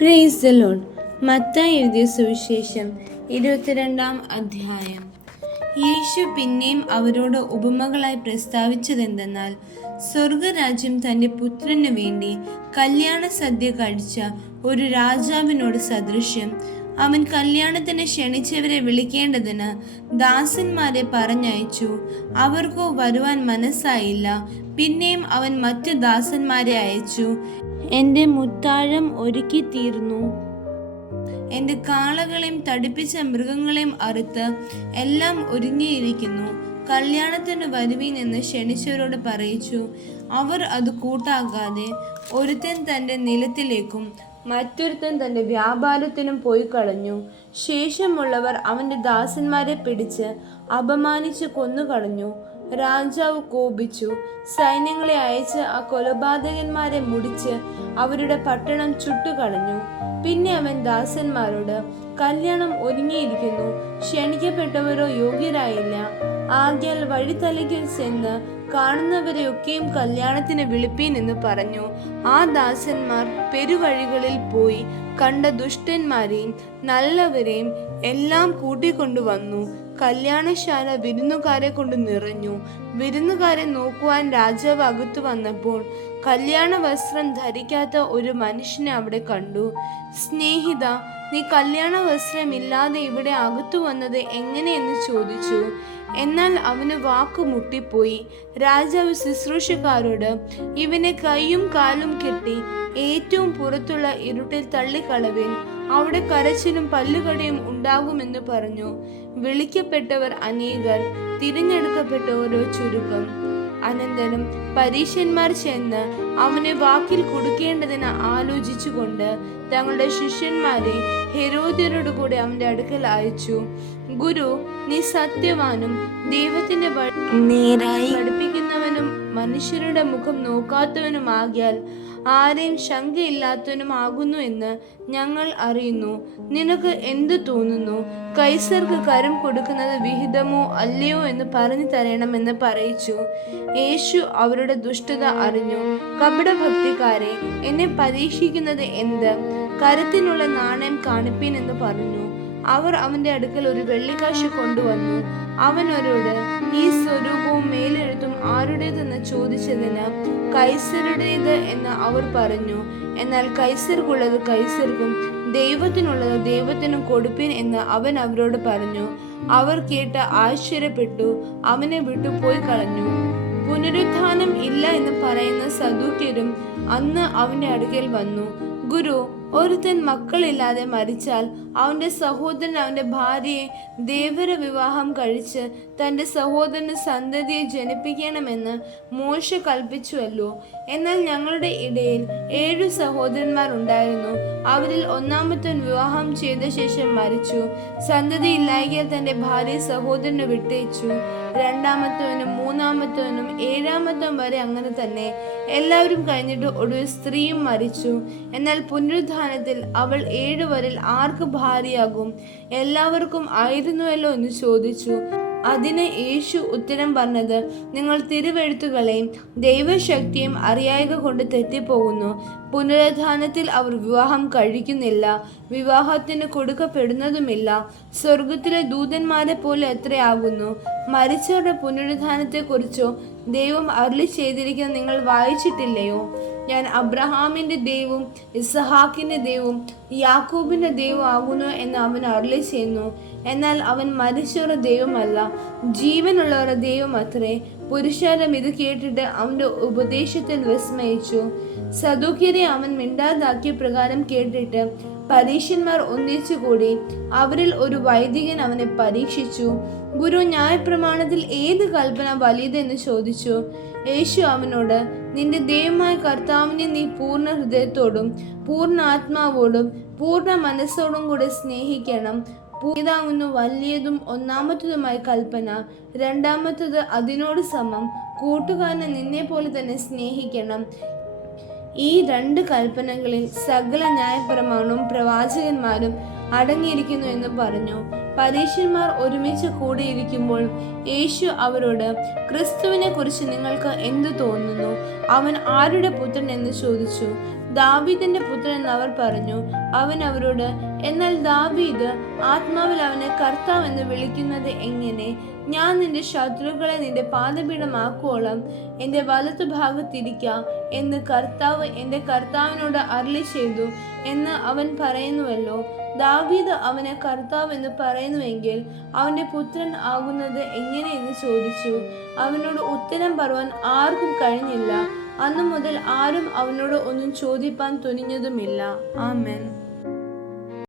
Praise the Lord. Mathai എഴുതിയ സുവിശേഷം 22-ാം അധ്യായം. യേശു പിന്നെയും അവരോട് ഉപമകളായി പ്രസ്താവിച്ചതെന്തെന്നാൽ, സ്വർഗരാജ്യം തൻ്റെ പുത്രന് വേണ്ടി കല്യാണ സദ്യ കഴിച്ച ഒരു രാജാവിനോട് സദൃശ്യം. അവൻ കല്യാണത്തിന് ക്ഷണിച്ചവരെ വിളിക്കേണ്ടതിന് ദാസന്മാരെ പറഞ്ഞയച്ചു. അവർക്കോ വരുവാൻ മനസ്സായില്ല. പിന്നെയും അവൻ മറ്റു ദാസന്മാരെ അയച്ചു. എൻ്റെ മുത്താഴം ഒരുക്കി തീർന്നു, എൻ്റെ കാളകളെയും തടിപ്പിച്ച മൃഗങ്ങളെയും അറുത്ത് എല്ലാം ഒരുങ്ങിയിരിക്കുന്നു. കല്യാണത്തിന് വരുവീൻ എന്ന് ക്ഷണിച്ചവരോട് പറയിച്ചു. അവർ അത് കൂട്ടാക്കാതെ ഒരുത്തൻ തൻ്റെ നിലത്തിലേക്കും മറ്റൊരുത്തൻ തൻ്റെ വ്യാപാരത്തിനും പോയി കളഞ്ഞു. ശേഷമുള്ളവർ അവൻ്റെ ദാസന്മാരെ പിടിച്ച് അപമാനിച്ച് കൊന്നുകളഞ്ഞു. രാജാവ് കോപിച്ചു. സൈന്യങ്ങളെ അയച്ച് ആ കൊലപാതകന്മാരെ മുടിച്ച് അവരുടെ പട്ടണം ചുട്ടുകളഞ്ഞു. പിന്നെ അവൻ ദാസന്മാരോട്, കല്യാണം ഒരുങ്ങിയിരിക്കുന്നു, ക്ഷണിക്കപ്പെട്ടവരോ യോഗ്യരായില്ല. ആകയാൽ വഴിത്തലയ്ക്കൽ ചെന്ന് കാണുന്നവരെയൊക്കെയും കല്യാണത്തിന് വിളിപ്പീൻ എന്ന് പറഞ്ഞു. ആ ദാസന്മാർ പെരുവഴികളിൽ പോയി കണ്ട ദുഷ്ടന്മാരെയും നല്ലവരെയും എല്ലാം കൂട്ടിക്കൊണ്ടുവന്നു. കല്യാണശാല വിരുന്നുകാരെ കൊണ്ട് നിറഞ്ഞു. വിരുന്നുകാരെ നോക്കുവാൻ രാജാവ് അകത്തു വന്നപ്പോൾ കല്യാണ വസ്ത്രം ധരിക്കാത്ത ഒരു മനുഷ്യനെ അവിടെ കണ്ടു. സ്നേഹിത, നീ കല്യാണ വസ്ത്രമില്ലാതെ ഇവിടെ അകത്തു വന്നത് എങ്ങനെയെന്ന് ചോദിച്ചു. എന്നാൽ അവന് വാക്കു മുട്ടിപ്പോയി. രാജാവ് ശുശ്രൂഷക്കാരോട്, ഇവനെ കൈയും കാലും കെട്ടി ഏറ്റവും പുറത്തുള്ള ഇരുട്ടിൽ തള്ളിക്കളവിൻ, അവിടെ കരച്ചിലും പല്ലുകടിയും ഉണ്ടാകുമെന്ന് പറഞ്ഞു. വിളിക്കപ്പെട്ടവർ അനേകർ, തിരഞ്ഞെടുക്കപ്പെട്ടവരോ ചുരുക്കം. അനന്തരം പരീശന്മാർ ചെന്ന് അവനെ വാക്കിൽ കൊടുക്കേണ്ടതിന് ആലോചിച്ചുകൊണ്ട് തങ്ങളുടെ ശിഷ്യന്മാരെ ഹെരോദ്യരോട് കൂടെ അവന്റെ അടുക്കൽ അയച്ചു. ഗുരു, നീ സത്യവാനും ദൈവത്തിന്റെ വഴി നേരായി പഠിപ്പിക്കുന്നവനും മനുഷ്യരുടെ മുഖം നോക്കാത്തവനുമാകിയാൽ ആരെയും ശങ്കയില്ലാത്തവനും ആകുന്നു എന്ന് ഞങ്ങൾ അറിയുന്നു. നിനക്ക് എന്തു തോന്നുന്നു? കൈസർക്ക് കരം കൊടുക്കുന്നത് വിഹിതമോ അല്ലയോ എന്ന് പറഞ്ഞു തരണമെന്ന് പറയിച്ചു. യേശു അവരുടെ ദുഷ്ടത അറിഞ്ഞു. കപടഭക്തിക്കാരെ, എന്നെ പരീക്ഷിക്കുന്നത് എന്ത്? കരത്തിനുള്ള നാണയം കാണിപ്പീൻ എന്ന് പറഞ്ഞു. അവർ അവന്റെ അടുക്കൽ ഒരു വെള്ളിക്കാശ് കൊണ്ടുവന്നു. അവനവരോട്, ഈ സ്വരൂപവും മേലെഴുത്തും ആരുടേതെന്ന് ചോദിച്ചതിന് കൈസരുടേത് എന്ന് അവർ പറഞ്ഞു. എന്നാൽ കൈസർക്കുള്ളത് കൈസർക്കും ദൈവത്തിനുള്ളത് ദൈവത്തിനും കൊടുപ്പീൻ എന്ന് അവൻ അവരോട് പറഞ്ഞു. അവർ കേട്ട് ആശ്ചര്യപ്പെട്ടു. അവനെ വിട്ടു പോയി കളഞ്ഞു. പുനരുത്ഥാനം ഇല്ല എന്ന് പറയുന്ന സദൂക്യരും അന്ന് അവന്റെ അടുക്കൽ വന്നു. ഗുരു, ഒരുത്തൻ മക്കളില്ലാതെ മരിച്ചാൽ അവന്റെ സഹോദരൻ അവന്റെ ഭാര്യയെ ദേവര വിവാഹം കഴിച്ച് തൻ്റെ സഹോദരന് സന്തതിയെ ജനിപ്പിക്കണമെന്ന് മോശെ കൽപ്പിച്ചുവല്ലോ. എന്നാൽ ഞങ്ങളുടെ ഇടയിൽ 7 സഹോദരന്മാർ ഉണ്ടായിരുന്നു. അവരിൽ ഒന്നാമത്തവൻ വിവാഹം ചെയ്ത ശേഷം മരിച്ചു. സന്തതി ഇല്ലായ്കയാൽ തൻ്റെ ഭാര്യയെ സഹോദരന് വിട്ടയച്ചു. രണ്ടാമത്തവനും മൂന്നാമത്തവനും 7-ാമത്തവൻ വരെ അങ്ങനെ തന്നെ. എല്ലാവരും കഴിഞ്ഞിട്ട് ഒടുവിൽ സ്ത്രീയും മരിച്ചു. എന്നാൽ പുനരുത്ഥാനത്തിൽ അവൾ 7 വരിൽ ആർക്ക് ഭാര്യയാകും? എല്ലാവർക്കും ആയിരുന്നുവല്ലോ എന്ന് ചോദിച്ചു. അതിന് യേശു ഉത്തരം പറഞ്ഞത്, നിങ്ങൾ തിരുവെഴുത്തുകളെയും ദൈവശക്തിയും അറിയായ്ക കൊണ്ട് തെറ്റിപ്പോകുന്നു. പുനരുത്ഥാനത്തിൽ അവർ വിവാഹം കഴിക്കുന്നില്ല, വിവാഹത്തിന് കൊടുക്കപ്പെടുന്നതുമില്ല. സ്വർഗത്തിലെ ദൂതന്മാരെ പോലെ എത്രയാകുന്നു. മരിച്ചവരുടെ പുനരുത്ഥാനത്തെക്കുറിച്ചോ ദൈവം അരുളി ചെയ്തിരിക്കുന്നത് നിങ്ങൾ വായിച്ചിട്ടില്ലയോ? ഞാൻ അബ്രഹാമിൻ്റെ ദൈവവും ഇസഹാക്കിൻ്റെ ദൈവവും യാക്കോബിൻ്റെ ദൈവം ആകുന്നു എന്ന് അവൻ അരുളി ചെയ്യുന്നു. എന്നാൽ അവൻ മരിച്ചവരുടെ ദൈവമല്ല, ജീവനുള്ളവരുടെ ദൈവം അത്രേ. പുരുഷാരം ഇത് കേട്ടിട്ട് അവന്റെ ഉപദേശത്തിൽ വിസ്മയിച്ചു. സദൂക്യരെ അവൻ മിണ്ടാതാക്കിയ പ്രകാരം കേട്ടിട്ട് പരീശന്മാർ ഒന്നിച്ചുകൂടി. അവരിൽ ഒരു വൈദികൻ അവനെ പരീക്ഷിച്ചു. ഗുരു, ന്യായപ്രമാണത്തിൽ ഏത് കൽപ്പന വലുതെന്ന് ചോദിച്ചു. യേശു അവനോട്, നിന്റെ ദൈവമായ കർത്താവിനെ നീ പൂർണ്ണ ഹൃദയത്തോടും പൂർണ്ണ ആത്മാവോടും പൂർണ്ണ മനസ്സോടും കൂടെ സ്നേഹിക്കണം. ഇതാകുന്നു വലിയതും ഒന്നാമത്തതുമായ കൽപ്പന. രണ്ടാമത്തത് അതിനോട് സമം, കൂട്ടുകാരനെ നിന്നെ പോലെ തന്നെ സ്നേഹിക്കണം. ഈ 2 കൽപ്പനകളിൽ സകല ന്യായപ്രമാണവും പ്രവാചകന്മാരും അടങ്ങിയിരിക്കുന്നു എന്ന് പറഞ്ഞു. പരീശന്മാർ ഒരുമിച്ച് കൂടിയിരിക്കുമ്പോൾ യേശു അവരോട്, ക്രിസ്തുവിനെ കുറിച്ച് നിങ്ങൾക്ക് എന്തു തോന്നുന്നു? അവൻ ആരുടെ പുത്രൻ എന്ന് ചോദിച്ചു. ദാവീദിന്റെ പുത്രൻ എന്ന് അവർ പറഞ്ഞു. അവൻ അവരോട്, എന്നാൽ ദാവീദ് ആത്മാവിൽ അവനെ കർത്താവ് എന്ന് വിളിക്കുന്നത് എങ്ങനെ? ഞാൻ നിന്റെ ശത്രുക്കളെ നിന്റെ പാദപീഠമാക്കുവോളം എൻ്റെ വലത്തു ഭാഗത്തിരിക്ക എന്ന് കർത്താവ് എൻ്റെ കർത്താവിനോട് അരുളി ചെയ്തു എന്ന് അവൻ പറയുന്നുവല്ലോ. ദാവീദ് അവനെ കർത്താവ് എന്ന് പറയുന്നുവെങ്കിൽ അവന്റെ പുത്രൻ ആകുന്നത് എങ്ങനെയെന്ന് ചോദിച്ചു. അവനോട് ഉത്തരം പറയുവാൻ ആർക്കും കഴിഞ്ഞില്ല. അന്നു മുതൽ ആരും അവനോട് ഒന്നും ചോദിപ്പാൻ തുനിഞ്ഞതുമില്ല. ആമേൻ.